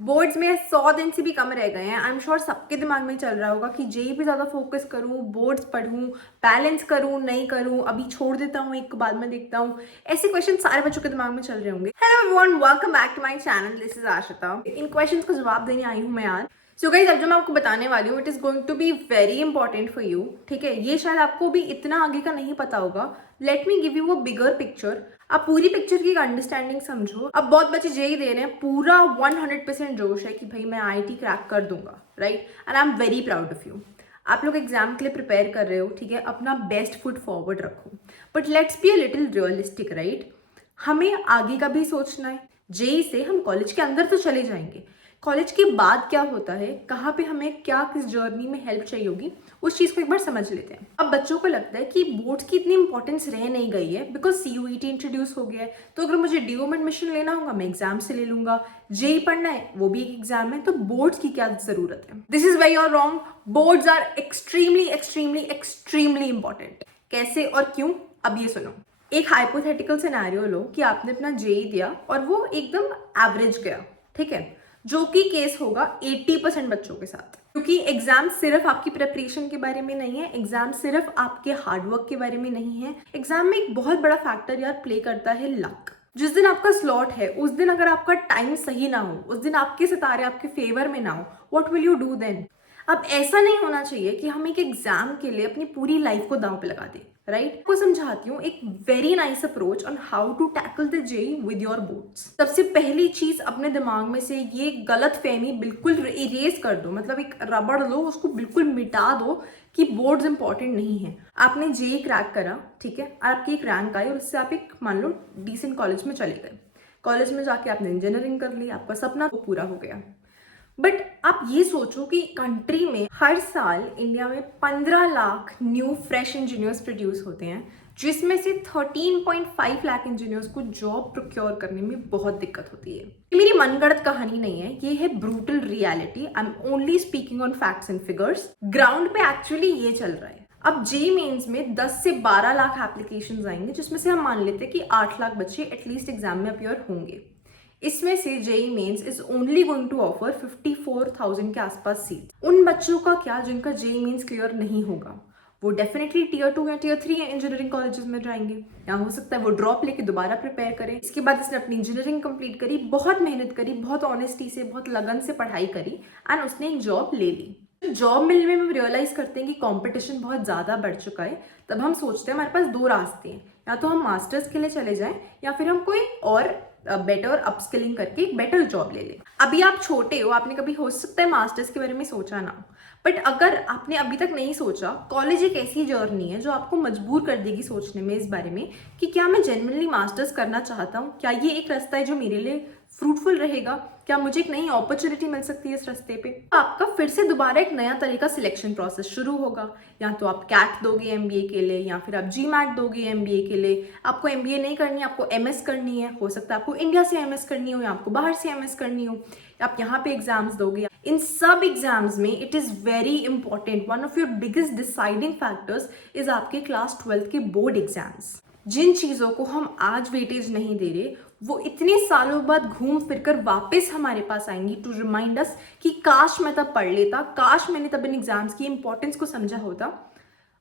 Boards में 100 दिन से भी कम रह गए हैं। आई एम श्योर सबके दिमाग में चल रहा होगा कि जेई पे ज़्यादा फोकस करूँ, बोर्ड्स पढ़ूँ, बैलेंस करूँ, नहीं करूँ, अभी छोड़ देता हूँ, एक बाद में देखता हूँ। ऐसे क्वेश्चन सारे बच्चों के दिमाग में चल रहे होंगे। Hello everyone, welcome back to my channel, this is Ashita. इन क्वेश्चंस को जवाब देने आई हूँ मैं आज। सो गाइस, अब जो मैं आपको बताने वाली हूँ, it is going to be very important for you. ठीक है, ये शायद आपको भी इतना आगे का नहीं पता होगा। Let me give you a bigger picture. आप पूरी पिक्चर की एक अंडरस्टैंडिंग समझो। अब बहुत बच्चे जेई दे रहे हैं, पूरा 100% जोश है कि भाई मैं आईआईटी क्रैक कर दूंगा, right, and I am very proud of you. आप लोग एग्जाम के लिए प्रिपेयर कर रहे हो, ठीक है, अपना बेस्ट फुट फॉरवर्ड रखो, but let's be a little realistic, right. हमें आगे का भी सोचना है। जेई से हम कॉलेज के अंदर तो चले जाएंगे, कॉलेज के बाद क्या होता है, कहाँ पे हमें क्या किस जर्नी में हेल्प चाहिए होगी, उस चीज़ को एक बार समझ लेते हैं। अब बच्चों को लगता है कि बोर्ड्स की इतनी इंपॉर्टेंस रह नहीं गई है बिकॉज सीयूईटी इंट्रोड्यूस हो गया है, तो अगर मुझे डीओ में एडमिशन लेना होगा मैं एग्जाम से ले लूंगा, जेई पढ़ना है वो भी एक एग्जाम है, तो बोर्ड्स की क्या जरूरत है। This is very or wrong. Boards are extremely extremely extremely important. कैसे और क्यों, अब ये सुनो। एक हाइपोथेटिकल सिनेरियो लो कि आपने अपना जेई दिया और वो एकदम एवरेज गया, ठीक है, जो कि केस होगा 80% बच्चों के साथ। क्योंकि एग्जाम सिर्फ आपकी प्रिपरेशन के बारे में नहीं है, एग्जाम सिर्फ आपके हार्डवर्क के बारे में नहीं है। एग्जाम में एक बहुत बड़ा फैक्टर यार प्ले करता है लक। जिस दिन आपका स्लॉट है उस दिन अगर आपका टाइम सही ना हो, उस दिन आपके सितारे आपके फेवर में ना हो, what will you do then. अब ऐसा नहीं होना चाहिए कि हम एक एग्जाम के लिए अपनी पूरी लाइफ को दांव पे लगा दें, राइट। को समझाती हूँ एक very nice approach on how to tackle the JEE with your boards. सबसे पहली चीज, अपने दिमाग में से ये गलत फहमी बिल्कुल इरेज कर दो, मतलब एक रबड़ लो, उसको बिल्कुल मिटा दो कि बोर्ड्स इंपॉर्टेंट नहीं है। आपने जेई क्रैक करा, ठीक है, और आपकी एक रैंक आई और उससे आप एक मान लो डिसेंट कॉलेज में चले गए। कॉलेज में जाके आपने इंजीनियरिंग कर ली, आपका सपना तो पूरा हो गया। बट आप ये सोचो कि कंट्री में हर साल इंडिया में 15 lakh new fresh engineers produce होते हैं, जिसमें से 13.5 लाख इंजीनियर्स को जॉब प्रोक्योर करने में बहुत दिक्कत होती है। ये मेरी मनगढ़ंत कहानी नहीं है, ये है brutal reality. I am only speaking on facts and figures. Ground पे एक्चुअली ये चल रहा है। अब जेई मेंस में 10 से 12 लाख एप्लीकेशंस आएंगे, जिसमें से हम मान लेते हैं कि 8 लाख बच्चे एटलीस्ट एग्जाम में अपियर होंगे। इसमें से JEE mains is only going to offer 54,000 के आसपास सीट। उन बच्चों का क्या जिनका जेई मेंस क्लियर नहीं होगा, वो डेफिनेटली टियर 2 या टियर 3 इंजीनियरिंग कॉलेजेस में जाएंगे, या हो सकता है वो ड्रॉप लेके दोबारा प्रिपेयर करें। इसके बाद इसने अपनी इंजीनियरिंग कंप्लीट करी, बहुत मेहनत करी, बहुत ऑनेस्टी से, बहुत लगन से पढ़ाई करी, एंड उसने एक जॉब ले ली। जॉब मिलने में हम रियलाइज करते हैं कि कंपटीशन बहुत ज़्यादा बढ़ चुका है, तब हम सोचते हैं हमारे पास दो रास्ते हैं, या तो हम मास्टर्स के लिए चले जाएं या फिर हम कोई और बेटर अपस्किलिंग करके एक बेटर जॉब ले लें। अभी आप छोटे हो, आपने कभी हो सकता है मास्टर्स के बारे में सोचा ना हो, बट अगर आपने अभी तक नहीं सोचा, कॉलेज एक ऐसी जर्नी है जो आपको मजबूर कर देगी सोचने में इस बारे में कि क्या मैं जेन्युइनली मास्टर्स करना चाहता हूँ, क्या ये एक रास्ता है जो मेरे लिए फ्रूटफुल रहेगा, क्या मुझे एक नई अपॉर्चुनिटी मिल सकती है इस रास्ते पे। आपका फिर से दोबारा एक नया तरीका सिलेक्शन प्रोसेस शुरू होगा। या तो आप कैट दोगे एमबीए के लिए, या फिर आप जीमैट दोगे एमबीए के लिए। आपको एमबीए नहीं करनी, आपको एमएस करनी है, हो सकता है आपको इंडिया से एमएस करनी हो या आपको बाहर से एमएस करनी हो, आप यहाँ पे एग्जाम्स दोगे। इन सब एग्जाम्स में it is very important, one of your biggest deciding factors is आपके क्लास 12 के बोर्ड एग्जाम्स। जिन चीजों को हम आज वेटेज नहीं दे रहे, वो इतने सालों बाद घूम फिरकर वापस हमारे पास आएंगी टू रिमाइंड अस कि काश मैं तब पढ़ लेता, काश मैंने तब इन एग्जाम्स की इंपॉर्टेंस को समझा होता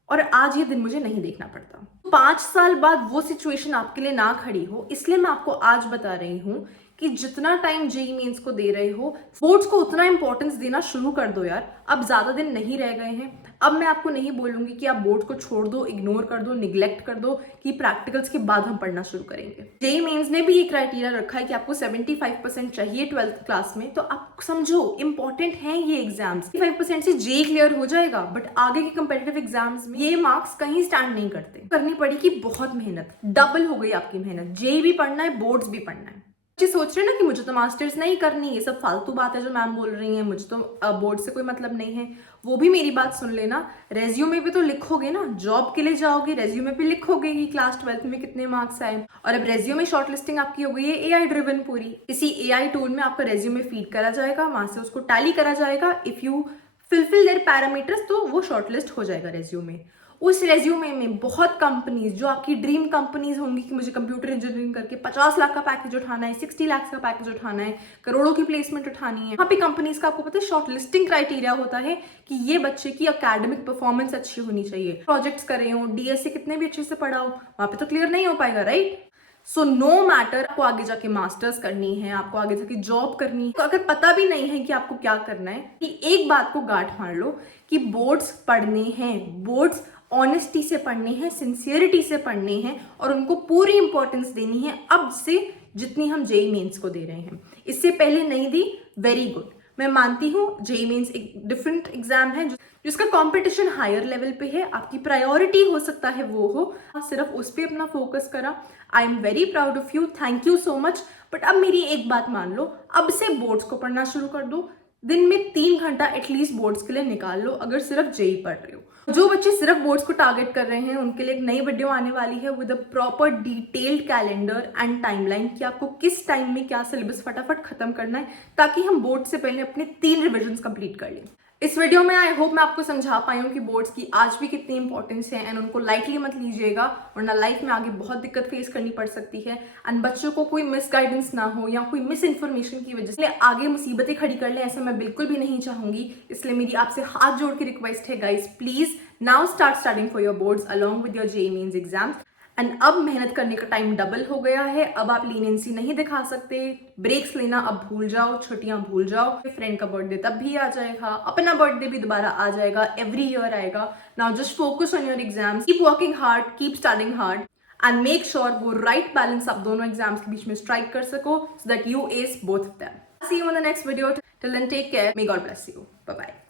और आज ये दिन मुझे नहीं देखना पड़ता। 5 साल बाद वो सिचुएशन आपके लिए ना खड़ी हो, इसलिए मैं आपको आज बता रही हूँ कि जितना टाइम जेई मेंस को दे रहे हो, बोर्ड्स को उतना इंपॉर्टेंस देना शुरू कर दो यार। अब ज्यादा दिन नहीं रह गए हैं। अब मैं आपको नहीं बोलूंगी कि आप बोर्ड को छोड़ दो, इग्नोर कर दो, निग्लेक्ट कर दो कि प्रैक्टिकल्स के बाद हम पढ़ना शुरू करेंगे। जेई मेंस ने भी ये क्राइटेरिया रखा है कि आपको 75% चाहिए 12th क्लास में, तो आप समझो इंपॉर्टेंट है ये एग्जाम्स। 5% से जेई क्लियर हो जाएगा, बट आगे के कंपेटिटिव एग्जाम्स में ये मार्क्स कहीं स्टैंड नहीं करते। करनी पड़ेगी बहुत मेहनत, डबल हो गई आपकी मेहनत। जेई भी पढ़ना है, बोर्ड्स भी पढ़ना है। बच्चे सोच रहे हैं ना कि मुझे तो मास्टर्स नहीं करनी, ये सब फालतू बात है जो मैम बोल रही हैं, मुझे तो बोर्ड से कोई मतलब नहीं है। वो भी मेरी बात सुन लेना, रेज्यूमे पे तो लिखोगे ना, जॉब के लिए जाओगे रेज्यूमे पे लिखोगे कि क्लास 12 में कितने मार्क्स आए। और अब रेज्यूमे शॉर्टलिस्टिंग आपकी हो गई है एआई ड्रिवन पूरी। इसी एआई टूल में आपका रेज्यूमे फीड करा जाएगा, वहां से उसको टैली करा जाएगा। If you fulfil their parameters तो वो शॉर्टलिस्ट हो जाएगा रेज्यूमे। उस रेज्यूमे में बहुत कंपनीज जो आपकी ड्रीम कंपनीज होंगी कि मुझे कंप्यूटर इंजीनियरिंग करके 50 लाख का पैकेज उठाना है, 60 लाख का पैकेज उठाना है, करोड़ों की प्लेसमेंट उठानी है, वहाँ पे कंपनीज का आपको पता है शॉर्ट लिस्टिंग क्राइटेरिया होता है कि ये बच्चे की अकेडमिक परफॉर्मेंस अच्छी होनी चाहिए, प्रोजेक्ट्स कर रहे हो, डीएसए कितने भी अच्छे से पढ़ा हो, वहाँ पे तो क्लियर नहीं हो पाएगा, राइट? सो नो मैटर आपको आगे जाके मास्टर्स करनी है, आपको आगे जाके जॉब करनी है, तो अगर पता भी नहीं है कि आपको क्या करना है, कि एक बात को गांठ मार लो कि बोर्ड्स पढ़ने हैं, बोर्ड्स ऑनेस्टी से पढ़ने हैं, सिंसियरिटी से पढ़ने हैं और उनको पूरी इंपॉर्टेंस देनी है अब से जितनी हम जेईई मेंस को दे रहे हैं। इससे पहले नहीं दी, वेरी गुड, मैं मानती हूँ जेईई मेंस एक डिफरेंट एग्जाम है जिसका कंपटीशन हायर लेवल पे है, आपकी प्रायोरिटी हो सकता है वो हो, सिर्फ उस पर अपना फोकस करा। I am very proud of you, thank you so much. But अब मेरी एक बात मान लो, अब से बोर्ड्स को पढ़ना शुरू कर दो, दिन में 3 घंटा एटलीस्ट बोर्ड्स के लिए निकाल लो अगर सिर्फ जेईई पढ़ रहे हो। जो बच्चे सिर्फ बोर्ड्स को टारगेट कर रहे हैं उनके लिए एक नई वीडियो आने वाली है with a proper detailed calendar and timeline कि आपको किस टाइम में क्या सिलेबस फटाफट खत्म करना है ताकि हम बोर्ड से पहले अपने 3 रिविजन्स कंप्लीट कर लें। इस वीडियो में आई होप मैं आपको समझा पाई हूँ कि बोर्ड्स की आज भी कितनी इंपॉर्टेंस है एंड उनको लाइटली मत लीजिएगा वरना लाइफ में आगे बहुत दिक्कत फेस करनी पड़ सकती है एंड बच्चों को कोई मिस गाइडेंस ना हो या कोई मिस इन्फॉर्मेशन की वजह से आगे मुसीबतें खड़ी कर ले, ऐसा मैं बिल्कुल भी नहीं चाहूंगी। इसलिए मेरी आपसे हाथ जोड़ के रिक्वेस्ट है guys, please now start studying for your boards along with your JEE mains exam. And अब मेहनत करने का टाइम डबल हो गया है, अब आप लीनियंसी नहीं दिखा सकते, ब्रेक्स लेना अब भूल जाओ, छुट्टियां भूल जाओ, फ्रेंड का बर्थडे तब भी आ जाएगा, अपना बर्थडे भी दोबारा आ जाएगा, एवरी ईयर आएगा। Now just focus on your exams, keep working hard, keep studying hard and make sure वो राइट बैलेंस आप दोनों एग्जाम्स के बीच में स्ट्राइक कर सको so that you ace both of them. See you in the next video, till then take care, may God bless you, bye bye.